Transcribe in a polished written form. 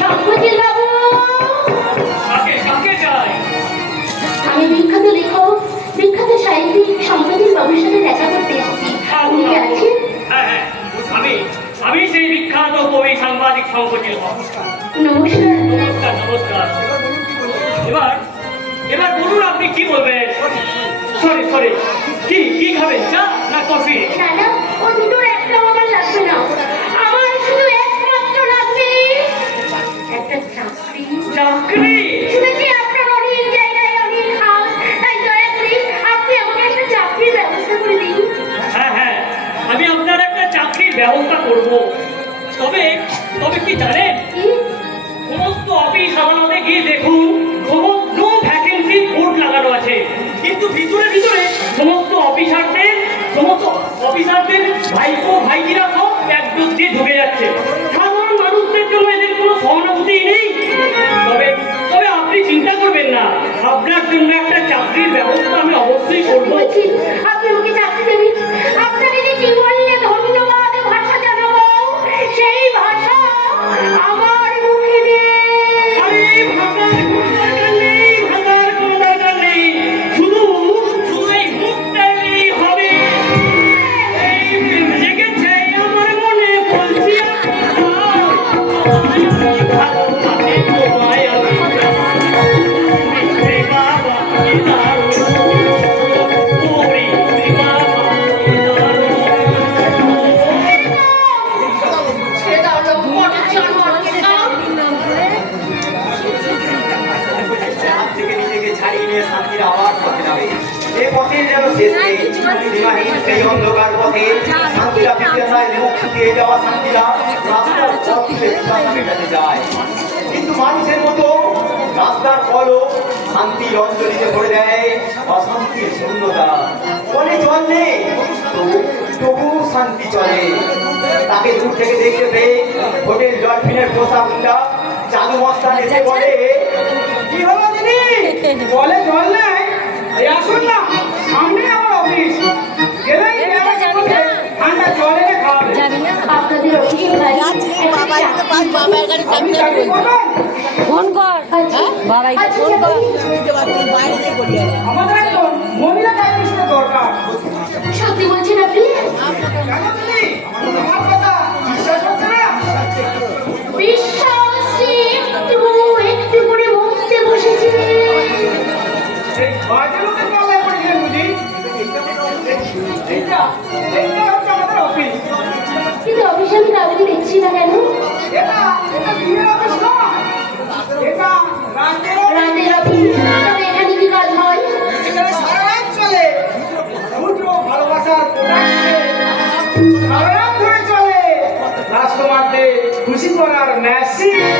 শঙ্করজিৎ বাবু, কাকে চাই? আমি বিখ্যাত লেখক, বিখ্যাত সাহিত্যিক শঙ্করজিৎ বাবুর সাথে দেখা করতে এসেছি। উনি কি আছেন? হ্যাঁ, আমি সেই বিখ্যাত কবি সাংবাদিক শঙ্করজিৎ বাবু। নমস্কার। নমস্কার নমস্কার। এবার বলুন আপনি কি বলবেন? সরি, কি খাবেন, চা না কফি? না না, ও দুটোর একটাও আমার লাগবে না। আমার শুধু একমাত্র লাগবে একটা চাকরি। চাকরি? শুনেছি আপনার অনেক জায়গায় অনেক হাল, তাই দয়া করে আপনি আমাকে একটা চাকরির ব্যবস্থা করে দিন। হ্যাঁ, আমি আপনার একটা চাকরির ব্যবস্থা করব। তবে কি জানেন, সমস্ত অফিস আদালতে গিয়ে দেখুন নো ভ্যাকেন্সি বোর্ড লাগানো আছে, কিন্তু ভিতরে সমস্ত অফিসারদের ভাইপো ভাইজিরা সব একজোট দিয়ে ঢুকে যাচ্ছে। সাধারণ মানুষদের জন্য এদের কোনো সহানুভূতি নেই। তবে আপনি চিন্তা করবেন না, আপনার জন্য একটা চাকরির ব্যবস্থা আমি অবশ্যই করবো। আপনি আমাকে চাকরি দেবেন? আপনাকে যে কি বললে ধন্যবাদ ভাষা জানাবো, সেই ভাষা আমার মুখে নেই। আরে ভাষার কোনো দরকার নেই, শুধু এই মুখটাই হবে। এই জেগেছে আমার মনে, বলছি কিন্তু মানুষের মতো রাস্তার ফলও শান্তির অঞ্জলিতে ভরে দেয় অশান্তির শূন্যতা। ফলে জল নেই, তবু শান্তি চলে। তাকে দূর থেকে দেখতে পেয়ে হোটেল ডলফিনের পোষা মুন্ডা চালু মস্তান এসে বলে, কি হলো দিদি? বলে জল নেই, আসুন না, সামনে আমার অফিস। ঠান্ডা জল এনে খাওয়াবে। আপনাদের অফিসে ফোন কর, বাবাইকে ফোন কর। আমাদের একজন মহিলা ডায়াবেটিসের দরকার। সত্যি বলছেন আপনি? কেন দিদি, আমার কথা বিশ্বাস হচ্ছে না? বিশ্বাস একটু করে বলতে বসেছে। এই বাজে লোকের পাল্লায় পড়েছিলেন বুঝি? এইটা হচ্ছে আমাদের অফিস। কিন্তু অফিসে আমি কাউকে দেখছি না কেন? এটা দিনের অফিস নয়, এটা রাতের রাতের অফিস। তবে এখানে কি কাজ হয়? এখানে সারা রাত চলে। সূর্য ভালোবাসার প্রকাশ্যে সারা রাত ধরে চলে। কাস্টমারদের খুশি করার মেশিন।